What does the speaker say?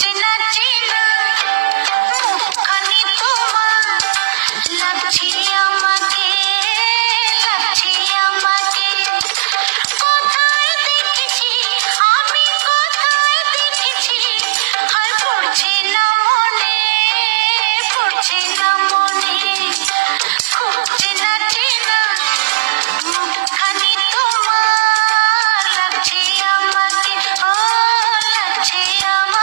চেনা চেনা মুখখানি তোমার লাগছে আমাকে, লাগছে আমাকে। কোথায় দেখেছি আমি, কোথায় দেখেছি, আর পড়ছে না মনে, পড়ছে না মনে। খুব চেনা চেনা মুখখানি তোমার লাগছে আমাকে, ও লাগছে আমাকে।